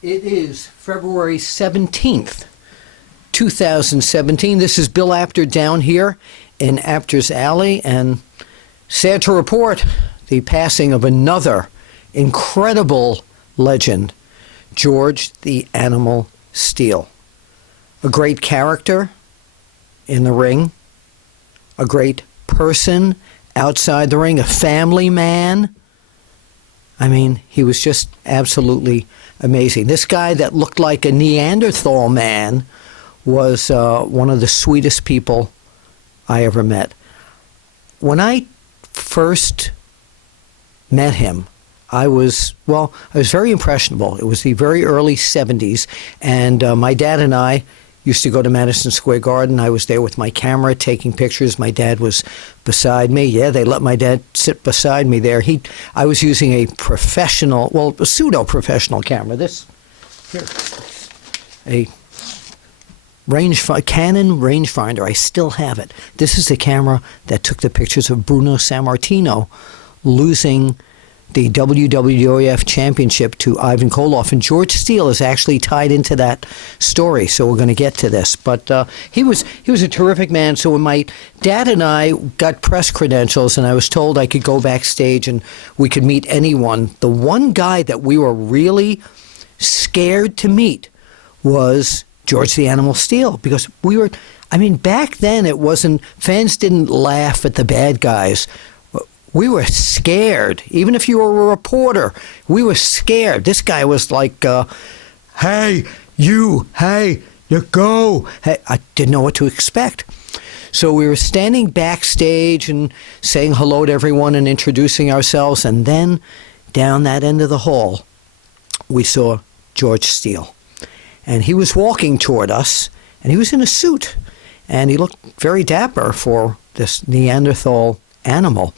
It is February 17th, 2017. This is Bill Apter down here in Apter'S Alley, and sad to report the passing of another incredible legend, George the Animal Steele. A great character in the ring, a great person outside the ring, a family man. I mean, he was just absolutely amazing. This guy that looked like a Neanderthal man was one of the sweetest people I ever met. When I first met him, I was very impressionable. It was the very early 70s, and my dad and I used to go to Madison Square Garden. I was there with my camera taking pictures. My dad was beside me. Yeah, they let my dad sit beside me there. I was using a pseudo-professional camera. This here, a Canon rangefinder. I still have it. This is the camera that took the pictures of Bruno Sammartino losing the WWF Championship to Ivan Koloff. And George Steele is actually tied into that story, so we're going to get to this. But he was a terrific man. So when my dad and I got press credentials and I was told I could go backstage and we could meet anyone, the one guy that we were really scared to meet was George the Animal Steele, because back then fans didn't laugh at the bad guys. We were scared. Even if you were a reporter, we were scared. This guy was like, hey, you go. Hey, I didn't know what to expect. So we were standing backstage and saying hello to everyone and introducing ourselves. And then down that end of the hall, we saw George Steele. And he was walking toward us, and he was in a suit. And he looked very dapper for this Neanderthal animal.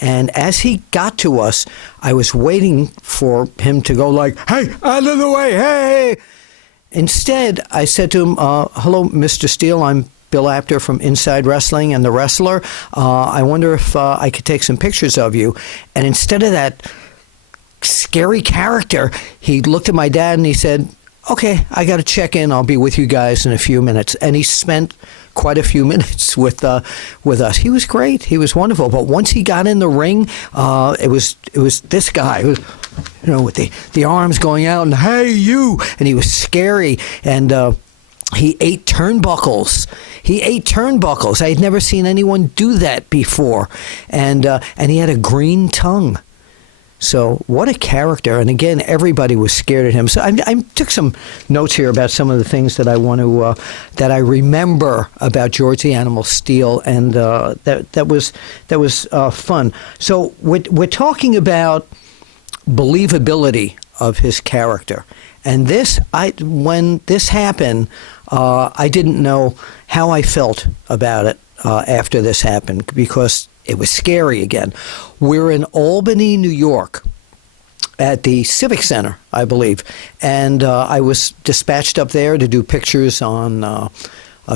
And as he got to us, I was waiting for him to go like, hey, out of the way, hey! Instead, I said to him, hello, Mr. Steele, I'm Bill Apter from Inside Wrestling and The Wrestler. I wonder if I could take some pictures of you. And instead of that scary character, he looked at my dad and he said, okay, I got to check in. I'll be with you guys in a few minutes. And he spent quite a few minutes with us. He was great. He was wonderful. But once he got in the ring, it was this guy, with the arms going out and hey you, and he was scary. And he ate turnbuckles. I had never seen anyone do that before. And he had a green tongue. So what a character. And again, everybody was scared of him. So I took some notes here about some of the things that I want to, that I remember about George the Animal Steele. And that was fun. So we're talking about believability of his character. And when this happened, I didn't know how I felt about it after this happened, because it was scary again. We're in Albany, New York, at the Civic Center, I believe. And I was dispatched up there to do pictures on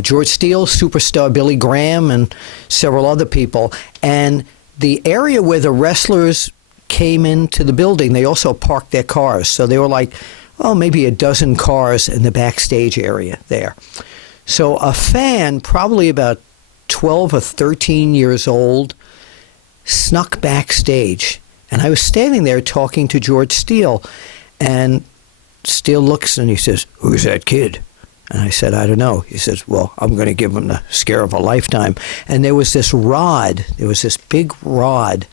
George Steele, superstar Billy Graham, and several other people. And the area where the wrestlers came into the building, they also parked their cars. So they were like, maybe a dozen cars in the backstage area there. So a fan, probably about 12 or 13 years old, snuck backstage. And I was standing there talking to George Steele. And Steele looks and he says, who's that kid? And I said, I don't know. He says, well, I'm going to give him the scare of a lifetime. And there was this big rod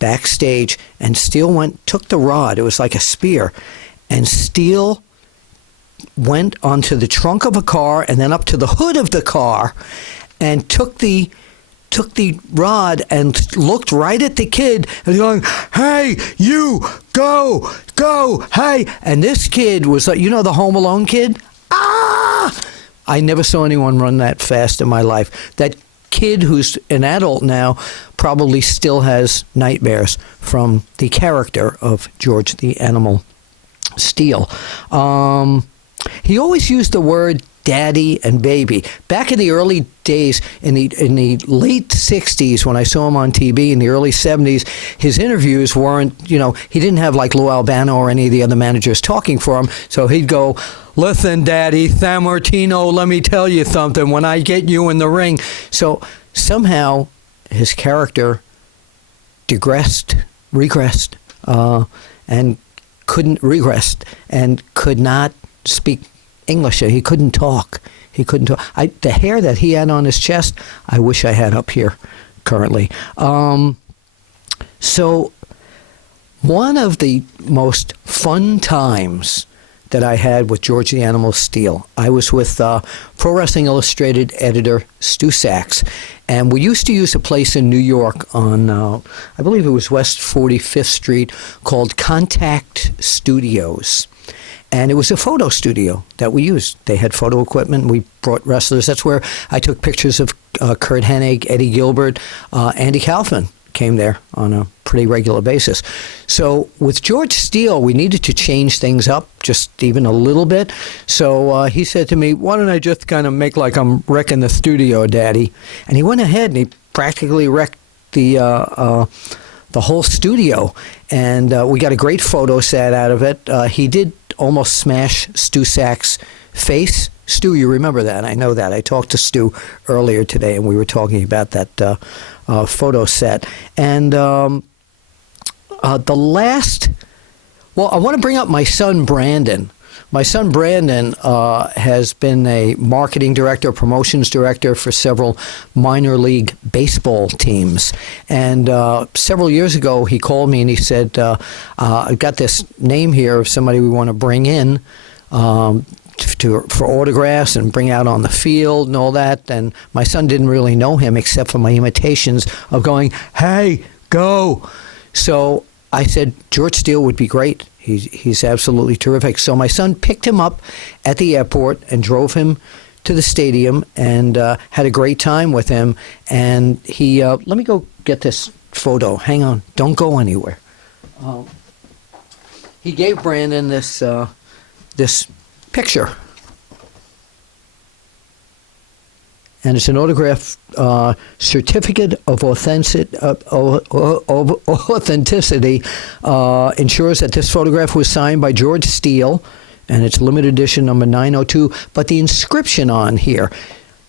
backstage. And Steele took the rod. It was like a spear. And Steele went onto the trunk of a car and then up to the hood of the car and took the rod and looked right at the kid and going, hey, you, go, hey. And this kid was like, the Home Alone kid? Ah! I never saw anyone run that fast in my life. That kid, who's an adult now, probably still has nightmares from the character of George the Animal Steele. He always used the word daddy and baby. Back in the early days, in the late 60s, when I saw him on TV, in the early 70s, his interviews weren't, he didn't have like Lou Albano or any of the other managers talking for him. So he'd go, listen, Daddy, Sammartino, let me tell you something. When I get you in the ring. So somehow his character regressed, and could not speak English. He couldn't talk. The hair that he had on his chest, I wish I had up here currently. So one of the most fun times that I had with George the Animal Steele, I was with Pro Wrestling Illustrated editor Stu Sachs, and we used to use a place in New York on, I believe it was West 45th Street, called Contact Studios. And it was a photo studio that we used. They had photo equipment. We brought wrestlers. That's where I took pictures of Kurt Hennig, Eddie Gilbert, Andy Kaufman came there on a pretty regular basis. So with George Steele, we needed to change things up just even a little bit. So he said to me, why don't I just kind of make like I'm wrecking the studio, Daddy? And he went ahead and he practically wrecked the whole studio. And we got a great photo set out of it. He did almost smash Stu Sachs' face. Stu, you remember that. I know that. I talked to Stu earlier today, and we were talking about that photo set. And I want to bring up my son, Brandon. My son, Brandon, has been a marketing director, promotions director for several minor league baseball teams. And several years ago, he called me and he said, I've got this name here of somebody we want to bring in for autographs and bring out on the field and all that. And my son didn't really know him except for my imitations of going, hey, go. So I said, George Steele would be great. He's absolutely terrific. So my son picked him up at the airport and drove him to the stadium and had a great time with him. And he, let me go get this photo. Hang on. Don't go anywhere. He gave Brandon this picture. And it's an autograph certificate of authenticity. Ensures that this photograph was signed by George Steele, and it's limited edition number 902. But the inscription on here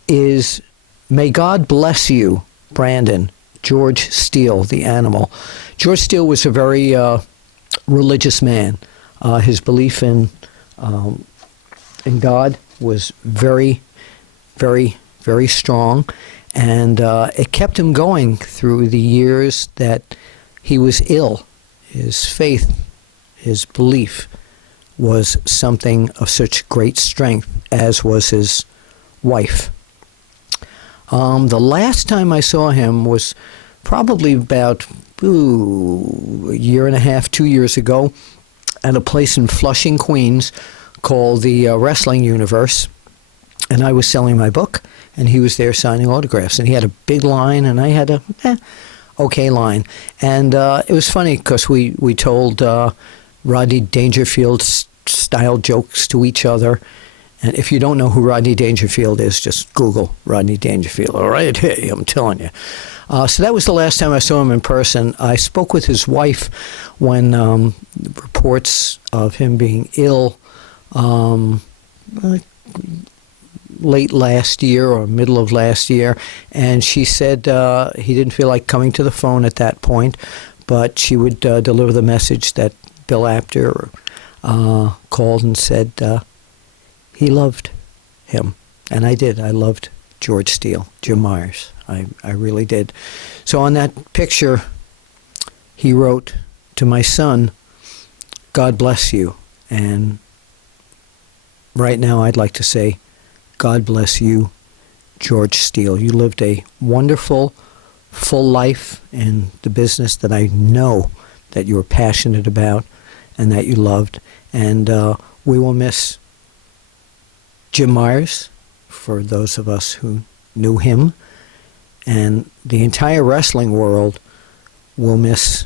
is, "May God bless you, Brandon, George Steele, the animal." George Steele was a very religious man. His belief in God was very, very, very strong, and it kept him going through the years that he was ill. His faith, his belief was something of such great strength, as was his wife. The last time I saw him was probably about a year and a half, 2 years ago, at a place in Flushing, Queens, called the Wrestling Universe. And I was selling my book, and he was there signing autographs. And he had a big line, and I had a okay line. And it was funny because we told Rodney Dangerfield-style jokes to each other. And if you don't know who Rodney Dangerfield is, just Google Rodney Dangerfield. All right, hey, I'm telling you. So that was the last time I saw him in person. I spoke with his wife when reports of him being ill late last year or middle of last year, and she said he didn't feel like coming to the phone at that point, but she would deliver the message that Bill Apter called and said he loved him. And I did. I loved George Steele, Jim Myers. I really did. So on that picture, he wrote to my son, God bless you. And right now I'd like to say, God bless you, George Steele. You lived a wonderful, full life in the business that I know that you were passionate about and that you loved. And we will miss Jim Myers, for those of us who knew him. And the entire wrestling world will miss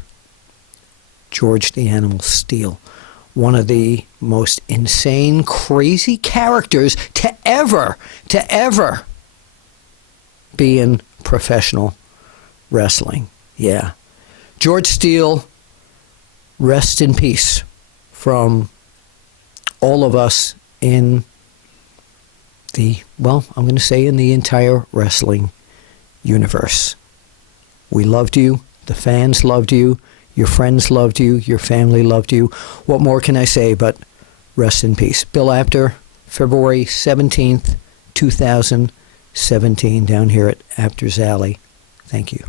George the Animal Steele. one of the most insane, crazy characters to ever be in professional wrestling. Yeah. George Steele, rest in peace from all of us in I'm going to say in the entire wrestling universe. We loved you. The fans loved you. Your friends loved you. Your family loved you. What more can I say but rest in peace? Bill Apter, February 17th, 2017, down here at Apter's Alley. Thank you.